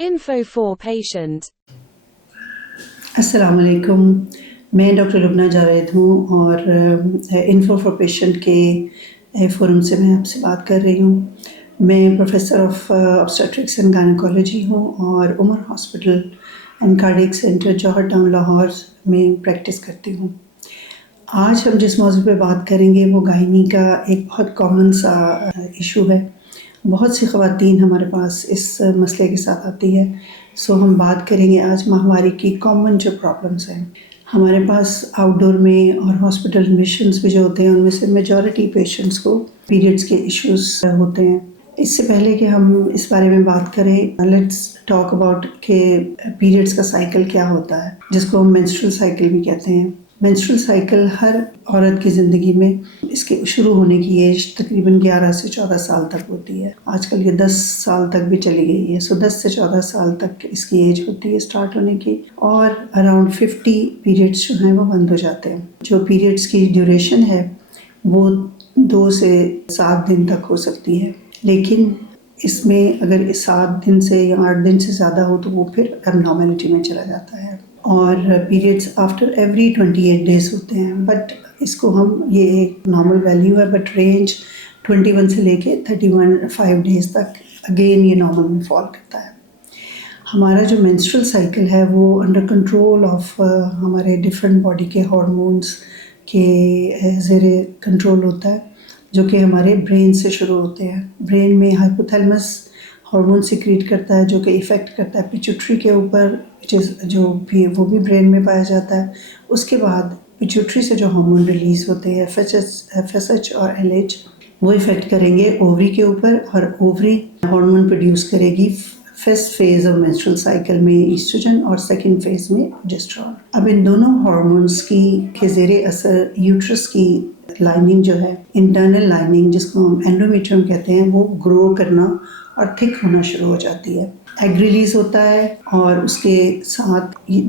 Info for patient. अस्सलाम वालेकुम, मैं डॉक्टर लुबना जावेद हूँ और इन्फो फॉर पेशेंट के फोरम से मैं आपसे बात कर रही हूँ। मैं professor of obstetrics and gynaecology हूँ और Umar Hospital and Cardiac Centre Johar Town Lahore में प्रैक्टिस करती हूँ। आज हम जिस मौजू पे बात करेंगे वो गायनी का एक बहुत कॉमन सा इशू है। बहुत सी ख़वातीन हमारे पास इस मसले के साथ आती है। सो हम बात करेंगे आज माहवारी की कॉमन जो प्रॉब्लम्स हैं। हमारे पास आउटडोर में और हॉस्पिटल एडमिशन्स भी जो होते हैं उनमें से मेजॉरिटी पेशेंट्स को पीरियड्स के इश्यूज होते हैं। इससे पहले कि हम इस बारे में बात करें, लेट्स टॉक अबाउट कि पीरियड्स का साइकिल क्या होता है, जिसको हम मेंस्ट्रुअल साइकिल भी कहते हैं। मेंस्ट्रुअल साइकिल हर औरत की ज़िंदगी में इसके शुरू होने की एज तकरीबन 11 से 14 साल तक होती है। आजकल ये 10 साल तक भी चली गई है। सो 10 से 14 साल तक इसकी एज होती है स्टार्ट होने की, और अराउंड 50 पीरियड्स जो हैं वो बंद हो जाते हैं। जो पीरियड्स की ड्यूरेशन है वो 2 से 7 दिन तक हो सकती है, लेकिन इसमें अगर 7 दिन से या 8 दिन से ज़्यादा हो तो वो फिर एबनॉर्मलिटी में चला जाता है। और पीरियड्स आफ्टर एवरी 28 डेज होते हैं, बट इसको हम ये एक नॉर्मल वैल्यू है, बट रेंज 21 से लेके 5 डेज तक अगेन ये नॉर्मल में फॉल करता है। हमारा जो मेंस्ट्रुअल साइकिल है वो अंडर कंट्रोल ऑफ हमारे डिफरेंट बॉडी के हार्मोन्स के ज़ेरे कंट्रोल होता है, जो कि हमारे ब्रेन से शुरू होते हैं। ब्रेन में हाइपोथैलेमस हार्मोन सिक्रीट करता है जो कि इफ़ेक्ट करता है पिट्यूटरी के ऊपर, जो भी वो भी ब्रेन में पाया जाता है। उसके बाद पिट्यूटरी से जो हार्मोन रिलीज़ होते हैं FSH और LH, वो इफ़ेक्ट करेंगे ओवरी के ऊपर, और ओवरी हार्मोन प्रोड्यूस करेगी first phase of menstrual cycle में ईस्ट्रोजन और सेकंड फेज़ में प्रोजेस्टेरोन। अब इन दोनों हार्मोन्स के ज़ेरे असर यूट्रस की लाइनिंग जो है, इंटरनल लाइनिंग जिसको हम एंडोमेट्रियम कहते हैं, वो ग्रो करना और थिक होना शुरू हो जाती है। एग रिलीज होता है और उसके साथ ये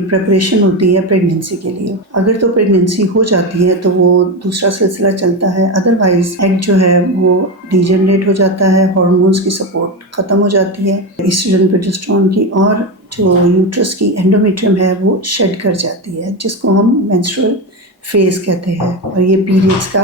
प्रिपरेशन होती है प्रेगनेंसी के लिए। अगर तो प्रेगनेंसी हो जाती है तो वो दूसरा सिलसिला चलता है, अदरवाइज एग जो है वो डिजेनरेट हो जाता है, हार्मोन्स की सपोर्ट ख़त्म हो जाती है ईस्ट्रोजन प्रोजेस्टेरोन की, और जो यूट्रस की एंडोमेट्रियम है वो शेड कर जाती है, जिसको हम मेंस्ट्रुअल फेज़ कहते हैं, और ये पीरियड्स का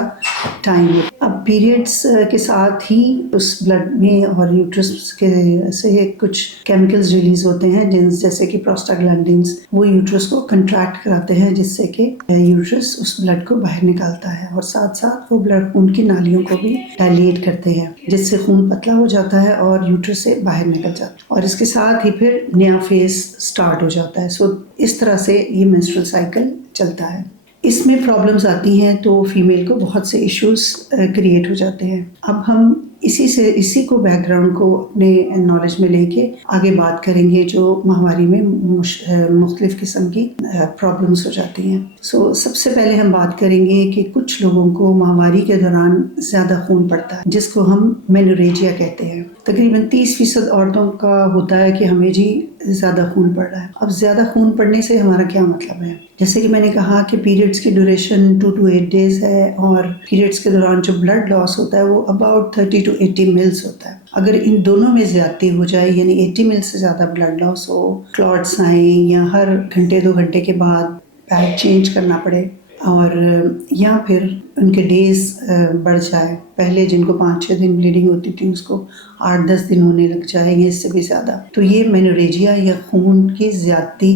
टाइम है। अब पीरियड्स के साथ ही उस ब्लड में और यूट्रस के से कुछ केमिकल्स रिलीज होते हैं, जैसे कि प्रोस्टाग्लैंडिन्स, वो यूट्रस को कंट्रैक्ट कराते हैं, जिससे कि यूट्रस उस ब्लड को बाहर निकालता है, और साथ साथ वो ब्लड खून की नालियों को भी डायलेट करते हैं, जिससे खून पतला हो जाता है और यूट्रस से बाहर निकल जाता है, और इसके साथ ही फिर नया फेज स्टार्ट हो जाता है। सो इस तरह से ये मेंस्ट्रुअल साइकिल चलता है। इसमें प्रॉब्लम्स आती हैं तो फीमेल को बहुत से इश्यूज क्रिएट हो जाते हैं। अब हम इसी को बैकग्राउंड को अपने नॉलेज में लेके आगे बात करेंगे, जो माहवारी में मुख्तलिफ किस्म की प्रॉब्लम्स हो जाती हैं। सो सबसे पहले हम बात करेंगे कि कुछ लोगों को माहवारी के दौरान ज़्यादा खून पड़ता है, जिसको हम मेनोरेजिया कहते हैं। तकरीबन 30% औरतों का होता है कि हमें जी ज़्यादा खून पड़ रहा है। अब ज़्यादा खून पड़ने से हमारा क्या मतलब है? जैसे कि मैंने कहा कि पीरियड्स की ड्यूरेशन 2 to 8 डेज है, और पीरियड्स के दौरान जो ब्लड लॉस होता है वो अबाउट 30 to 80 मिल्स होता है। अगर इन दोनों में ज़्यादती हो जाए, यानी 80 मिल से ज़्यादा ब्लड लॉस हो, क्लॉट्स आए, या हर घंटे 2 घंटे के बाद पैड चेंज करना पड़े, और या फिर उनके डेज बढ़ जाए, पहले जिनको 5-6 दिन ब्लीडिंग होती थी उसको 8-10 दिन होने लग जाएंगे, इससे भी ज़्यादा, तो ये मेनोरेजिया या खून की ज़्यादती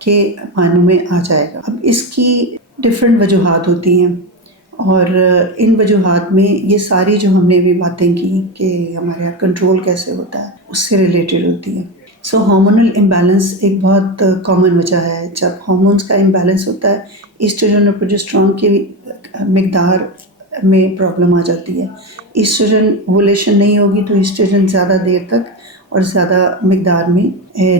के मानों में आ जाएगा। अब इसकी डिफरेंट वजूहात होती हैं, और इन वजूहात में ये सारी जो हमने भी बातें की कि हमारे यहाँ कंट्रोल कैसे होता है, उससे रिलेटेड होती है। सो हार्मोनल इम्बैलेंस एक बहुत कॉमन वजह है। जब हार्मोन्स का इम्बैलेंस होता है, ईस्ट्रोजन और प्रोजेस्टेरोन की मिकदार में प्रॉब्लम आ जाती है। ईस्ट्रोजन ओवुलेशन नहीं होगी तो ईस्ट्रोजन ज़्यादा देर तक और ज़्यादा मिकदार में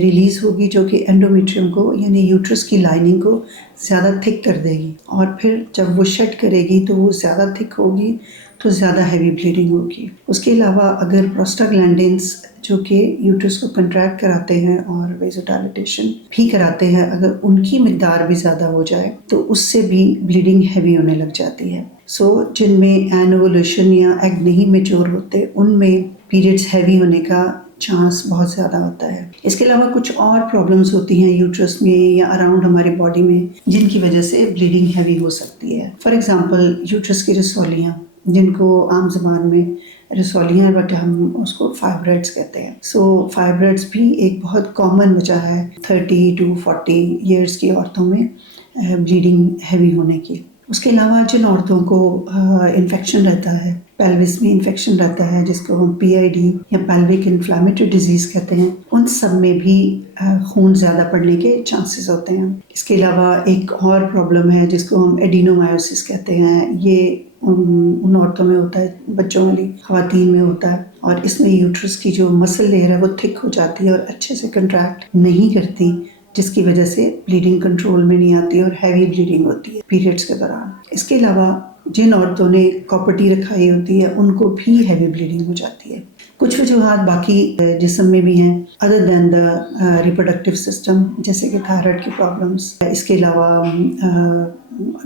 रिलीज़ होगी, जो कि एंडोमेट्रियम को यानी यूट्रस की लाइनिंग को ज़्यादा थिक कर देगी, और फिर जब वो शेड करेगी तो वो ज़्यादा थिक होगी तो ज़्यादा हैवी ब्लीडिंग होगी। उसके अलावा अगर प्रोस्टाग्लैंडिन्स जो कि यूट्रस को कंट्रैक्ट कराते हैं और वेज़ोडाइलेशन भी कराते हैं, अगर उनकी मिकदार भी ज़्यादा हो जाए तो उससे भी ब्लीडिंग हैवी होने लग जाती है। सो जिनमें एनोवुलेशन या एग नहीं मैच्योर होते, उनमें पीरियड्स हैवी होने का چانس بہت زیادہ ہوتا ہے. اس کے علاوہ کچھ اور پرابلمس ہوتی ہیں یوٹرس میں یا اراؤنڈ ہماری باڈی میں جن کی وجہ سے بلیڈنگ ہیوی ہو سکتی ہے. فار ایگزامپل یوٹرس کی رسولیاں، جن کو عام زبان میں رسولیاں بٹ ہم اس کو فائبرائڈس کہتے ہیں. سو فائبرائڈس بھی ایک بہت کامن وجہ ہے 30 to 40 ایئرس کی عورتوں میں بلیڈنگ ہیوی ہونے کی. اس کے علاوہ جن عورتوں کو انفیکشن رہتا ہے، پیلوس میں انفیکشن رہتا ہے جس کو ہم PID یا پیلوک انفلیمیٹری ڈیزیز کہتے ہیں، ان سب میں بھی خون زیادہ پڑنے کے چانسز ہوتے ہیں. اس کے علاوہ ایک اور پرابلم ہے جس کو ہم ایڈینومائوسس کہتے ہیں. یہ ان عورتوں میں ہوتا ہے، بچوں والی خواتین میں ہوتا ہے، اور اس میں یوٹرس کی جو مسل لیئر ہے وہ تھک ہو جاتی ہے اور اچھے سے کنٹریکٹ نہیں کرتی، جس کی وجہ سے بلیڈنگ کنٹرول میں نہیں آتی اور ہیوی بلیڈنگ ہوتی ہے پیریڈس کے دوران. اس کے علاوہ جن عورتوں نے کاپرٹی رکھائی ہوتی ہے ان کو بھی ہیوی بلیڈنگ ہو جاتی ہے. کچھ وجوہات باقی جسم میں بھی ہیں other than the reproductive system, جیسے کہ تھائرائڈ کی پرابلمس. اس کے علاوہ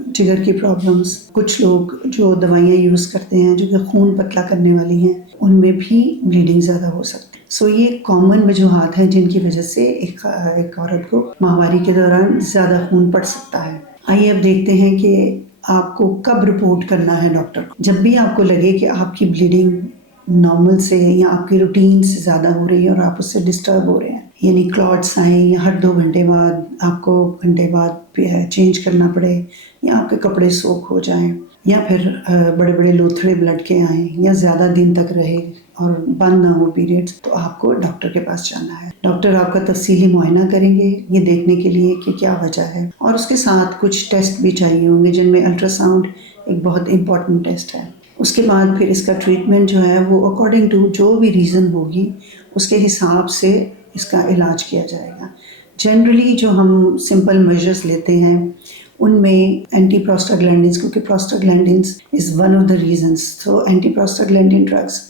جگر کی پرابلمس. کچھ لوگ جو دوائیاں یوز کرتے ہیں جو کہ خون پتلا کرنے والی ہیں، ان میں بھی بلیڈنگ زیادہ ہو سکتی ہے. سو یہ کامن وجوہات ہیں جن کی وجہ سے ایک عورت کو ماہواری کے دوران زیادہ خون پڑ سکتا ہے. آئیے اب دیکھتے ہیں کہ آپ کو کب رپورٹ کرنا ہے ڈاکٹر کو. جب بھی آپ کو لگے کہ آپ کی بلیڈنگ نارمل سے یا آپ کی روٹین سے زیادہ ہو رہی ہے اور آپ اس سے ڈسٹرب ہو رہے ہیں، یعنی کلاٹس آئیں یا ہر 2 گھنٹے بعد آپ کو گھنٹے بعد چینج کرنا پڑے، یا آپ کے کپڑے سوک ہو جائیں، یا پھر بڑے بڑے لوتھڑے بلڈ کے آئیں، یا زیادہ دن تک رہے اور بند نہ ہو پیریڈز، تو آپ کو ڈاکٹر کے پاس جانا ہے. ڈاکٹر آپ کا تفصیلی معائنہ کریں گے یہ دیکھنے کے لیے کہ کیا وجہ ہے، اور اس کے ساتھ کچھ ٹیسٹ بھی چاہیے ہوں گے جن میں الٹرا ساؤنڈ ایک بہت امپورٹنٹ ٹیسٹ ہے. اس کے بعد پھر اس کا ٹریٹمنٹ جو ہے وہ اکارڈنگ ٹو جو بھی ریزن ہوگی اس کے حساب سے اس کا علاج کیا جائے گا. جنرلی جو ہم سمپل میجرز لیتے ہیں ان میں اینٹی پروسٹاگلینڈنس، کیونکہ prostaglandins is one of the reasons, تو اینٹی پروسٹاگلینڈن ڈرگس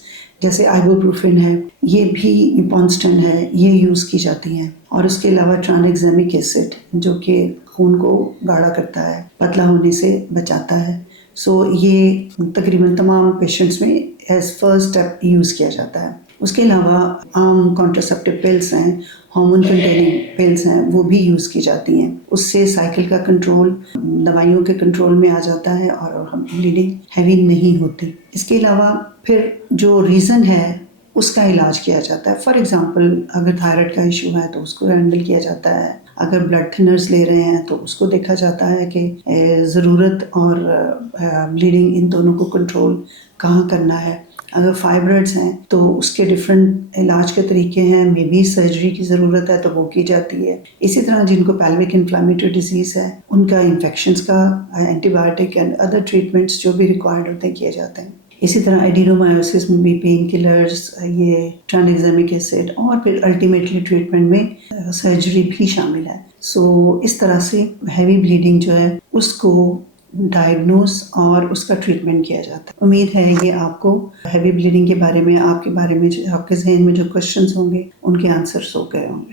جیسے آئبوپروفین ہے، یہ بھی پونسٹن ہے، یہ یوز کی جاتی ہیں. اور اس کے علاوہ ٹرانیگزیمک ایسڈ جو کہ خون کو گاڑھا کرتا ہے، پتلا ہونے سے بچاتا ہے. سو یہ تقریباً تمام پیشنٹس میں ایز فرسٹ اسٹیپ یوز کیا جاتا ہے. اس کے علاوہ عام کانٹراسیپٹیو پلس ہیں، ہارمون کنٹیننگ پلس ہیں، وہ بھی یوز کی جاتی ہیں. اس سے سائیکل کا کنٹرول دوائیوں کے کنٹرول میں آ جاتا ہے اور بلیڈنگ ہیوی نہیں ہوتی. اس کے علاوہ پھر جو ریزن ہے اس کا علاج کیا جاتا ہے. فار ایگزامپل اگر تھائرائڈ کا ایشو ہے تو اس کو ہینڈل کیا جاتا ہے. اگر بلڈ تھنرز لے رہے ہیں تو اس کو دیکھا جاتا ہے کہ ضرورت اور بلیڈنگ ان دونوں کو کنٹرول کہاں کرنا ہے. اگر فائبرائڈس ہیں تو اس کے ڈفرینٹ علاج کے طریقے ہیں، مے بی سرجری کی ضرورت ہے تو وہ کی جاتی ہے. اسی طرح جن کو پیلوک انفلیمیٹری ڈیزیز ہے ان کا انفیکشنز کا antibiotic and other treatments جو بھی ریکوائرڈ ہوتے ہیں کیے جاتے ہیں. اسی طرح ایڈینومائوسس میں بھی پین کلرز، یہ ٹرانیگزیمک ایسڈ، اور پھر الٹیمیٹلی ٹریٹمنٹ میں سرجری بھی شامل ہے. سو اس طرح سے ہیوی بلیڈنگ جو ہے اس کو ڈائگنوز اور اس کا ٹریٹمنٹ کیا جاتا ہے. امید ہے کہ آپ کو ہیوی بلیڈنگ کے بارے میں آپ کے ذہن میں جو کوشچنز ہوں گے ان کے آنسرز ہو گئے ہوں گے.